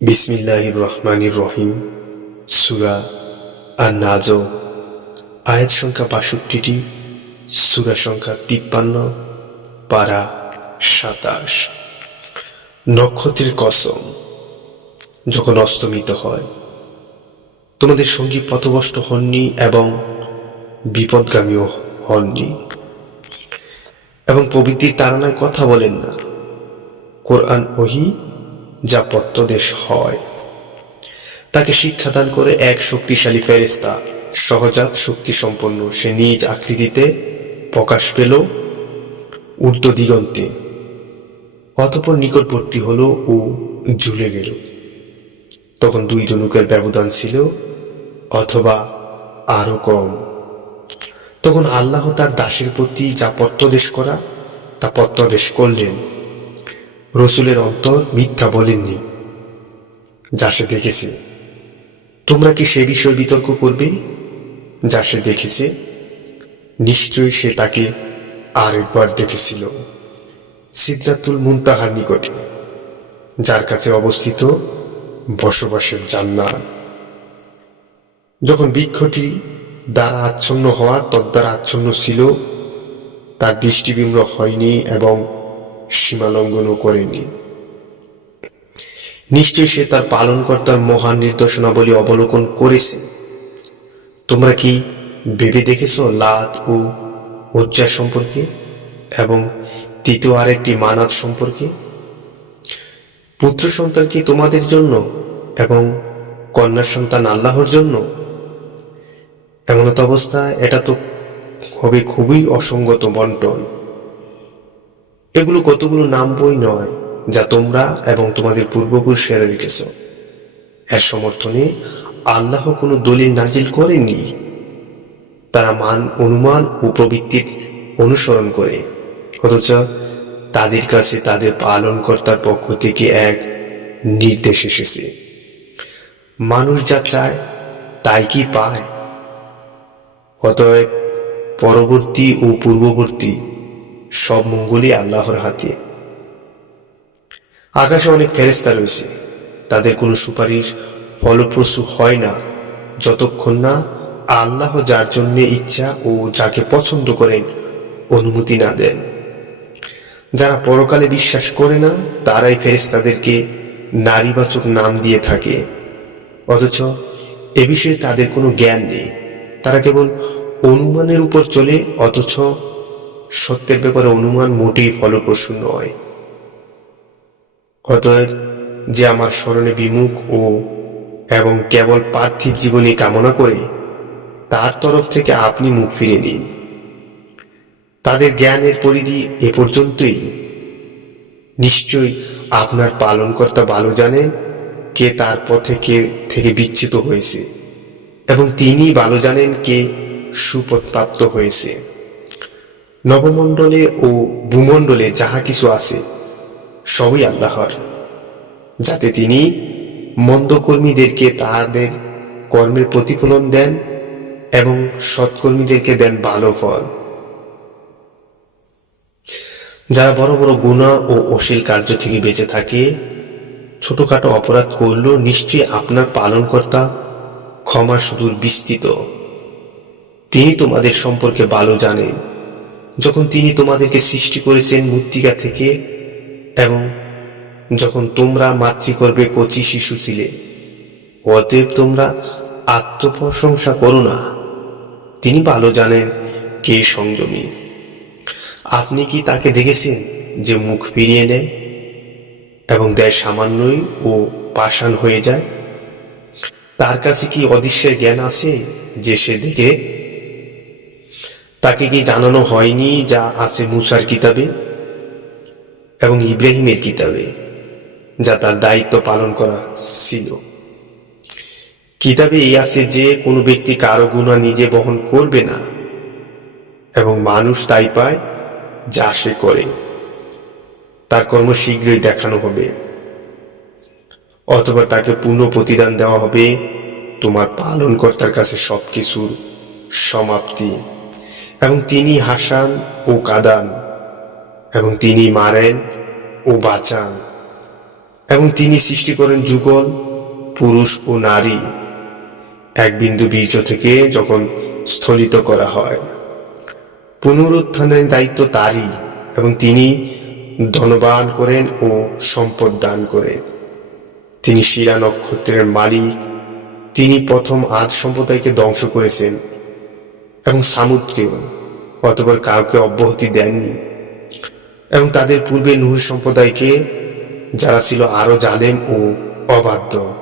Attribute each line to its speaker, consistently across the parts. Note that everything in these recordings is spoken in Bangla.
Speaker 1: বিসমিল্লাহির রহমানির রহিম। সুরা আর নাজ আয়াত সংখ্যা বাষট্টিটি। সুরা সংখ্যা তিপ্পান্ন, পারা সাতাশ। নক্ষত্রের কসম, যখন অস্তমিত হয়, তোমাদের সঙ্গী পথভষ্ট হননি এবং বিপদগামীও হননি। এবং প্রবৃত্তির তাড়নায় কথা বলেন না। কোরআন ওহি যা পত্তদেশ হয়। তাকে শিক্ষাদান করে এক শক্তিশালী ফেরিস্তা সহজাত শক্তি সম্পন্ন সে নিজ আকৃতিতে প্রকাশ পেল ঊর্ধ্ব দিগন্তে। অতপর নিকটবর্তী হল ও ঝুলে গেল। তখন দুই জনুকের ব্যবধান ছিল অথবা আরও কম। তখন আল্লাহ তার দাসের প্রতি যা পত্তদেশ করা, তা পত্তদেশ করলেন। রসুলের অন্তর মিথ্যা বলেননি, যা সে দেখেছে। তোমরা কি সে বিষয়ে বিতর্ক করবে? যা সে দেখেছে, নিশ্চয়ই সে তাকে আরেকবার দেখেছিল। সিদ্ধাতুল মুনতাহার নিকটে, যার কাছে অবস্থিত বসবাসের জান্নাত। যখন বৃক্ষটি দ্বারা আচ্ছন্ন হওয়ার তদ্বারা আচ্ছন্ন ছিল, তার দৃষ্টিবিম্র হয়নি এবং সীমালঙ্ঘনও করেনি। নিশ্চয়ই সে তার পালনকর্তার মহান নির্দেশনাবলী অবলোকন করেছে। তোমরা কি ভেবে দেখেছ লাত ও উজ্জা সম্পর্কে এবং তৃতীয় আরেকটি মানাত সম্পর্কে? পুত্র সন্তান কি তোমাদের জন্য এবং কন্যা সন্তান আল্লাহর জন্য? এমনত অবস্থা, এটা তো হবে খুবই অসঙ্গত বন্টন। এগুলো কতগুলো নাম বই নয় যা তোমরা এবং তোমাদের পূর্বপুরুষেরা রেখেছ। এর সমর্থনে আল্লাহ কোনো দলিল নাজিল করেননি। তারা মান, অনুমান ও প্রবৃত্তির অনুসরণ করে, অথচ তাদের কাছে তাদের পালনকর্তার পক্ষ থেকে এক নির্দেশ এসেছে। মানুষ যা চায়, তাই কি পায়? অতএব পরবর্তী ও পূর্ববর্তী সব মঙ্গলই আল্লাহর হাতে। আকাশে অনেক ফেরেস্তা রয়েছে। তাদের কোনো সুপারিশ ফলপ্রসূ হয় না। যতক্ষণ না আল্লাহ যার জন্য ইচ্ছা ও যাকে পছন্দ করেন অনুমতি না দেন। যারা পরকালে বিশ্বাস করে না, তারাই ফেরেস্তাদেরকে নারীবাচক নাম দিয়ে থাকে। অথচ এ বিষয়ে তাদের কোনো জ্ঞান নেই। তারা কেবল অনুমানের উপর চলে, অথচ সত্যের ব্যাপারে অনুমান মোটেই ফলপ্রসূ নয়। অতএব যে আমার স্মরণে বিমুখ ও এবং কেবল পার্থিব জীবনে কামনা করে, তার তরফ থেকে আপনি মুখ ফিরে নিন। তাদের জ্ঞানের পরিধি এ পর্যন্তই। নিশ্চয়ই আপনার পালনকর্তা ভালো জানেন কে তার পথে কে থেকে বিচ্যুত হয়েছে, এবং তিনি ভালো জানেন কে সুপথপ্রাপ্ত হয়েছে। নবমণ্ডলে ও ভূমণ্ডলে যাহা কিছু আছে, সবই আল্লাহর। যাতে তিনি মন্দকর্মীদেরকে তাহাদের কর্মের প্রতিফলন দেন এবং সৎকর্মীদেরকে দেন ভালো ফল। যারা বড় বড় গুণা ও অশ্লীল কার্য থেকে বেঁচে থাকে, ছোটখাটো অপরাধ করলেও নিশ্চয়ই আপনার পালনকর্তা ক্ষমা সুদূর বিস্তৃত তিনি তোমাদের সম্পর্কে ভালো জানেন। যখন তিনি তোমাদেরকে সৃষ্টি করেছেন মূর্তিকা থেকে, এবং যখন তোমরা মাতৃগর্ভে কচি শিশু ছিলে, অতএব তোমরা আত্মপ্রশংসা করো না। তিনি ভালো জানেন কে সংযমী। আপনি কি তাকে দেখেছেন যে মুখ ফিরিয়ে নেয় এবং দেয় সামান্যই ও পাষাণ হয়ে যায়? তার কাছে কি অদৃশ্যের জ্ঞান আছে যে সে দেখে তাকে কি জানানো হয়নি যা আছে মুসার কিতাবে এবং ইব্রাহিমের কিতাবে, যা তার দায়িত্ব পালন করা ছিল? কিতাবে এই আছে যে কোনো ব্যক্তি কারও গুণা নিজে বহন করবে না এবং মানুষ তাই পায় যা সে করে। তার কর্ম শীঘ্রই দেখানো হবে। অথবা তাকে পূর্ণ প্রতিদান দেওয়া হবে। তোমার পালনকর্তার কাছে সবকিছুর সমাপ্তি। এবং তিনি হাসান ও কাদান, এবং তিনি মারেন ও বাঁচান, এবং তিনি সৃষ্টি করেন যুগল, পুরুষ ও নারী। এক বিন্দু বীর্য থেকে যখন স্থলিত করা হয়। পুনরুত্থানের দায়িত্ব তারই, এবং তিনি ধনবান করেন ও সম্পদ দান করেন। তিনি শিরা নক্ষত্রের মালিক। তিনি প্রথম আদ সম্প্রদায়কে ধ্বংস করেছেন। এবং সামুদকেও অতবার কাউকে অব্যাহতি দেননি। এবং তাদের পূর্বে নূহ সম্প্রদায়কে, যারা ছিল আরও জালেম ও অবাধ্য।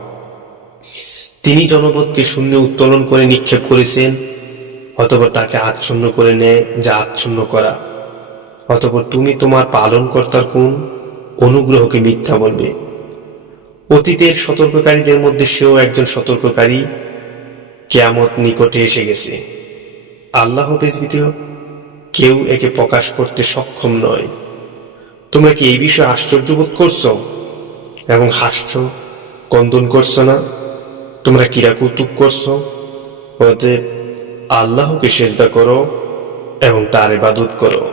Speaker 1: তিনি জনপদকে শূন্য উত্তোলন করে নিক্ষেপ করেছেন, অতপর তাকে আচ্ছন্ন করে নেয় যা আচ্ছন্ন করা। অতপর তুমি তোমার পালনকর্তার কোন অনুগ্রহকে মিথ্যা বলবে। অতীতের সতর্ককারীদের মধ্যে সেও একজন সতর্ককারী, কেয়ামত নিকটে এসে গেছে। আল্লাহ ব্যতীত কেউ একে প্রকাশ করতে সক্ষম নয়। তোমরা কি এই বিষয়ে আশ্চর্য বোধ করছ? এবং হাসছ? কন্দন করছ না? তোমরা কিরা কৌতুক করছ? অতএব আল্লাহকে সেজদা করো এবং তার ইবাদত করো।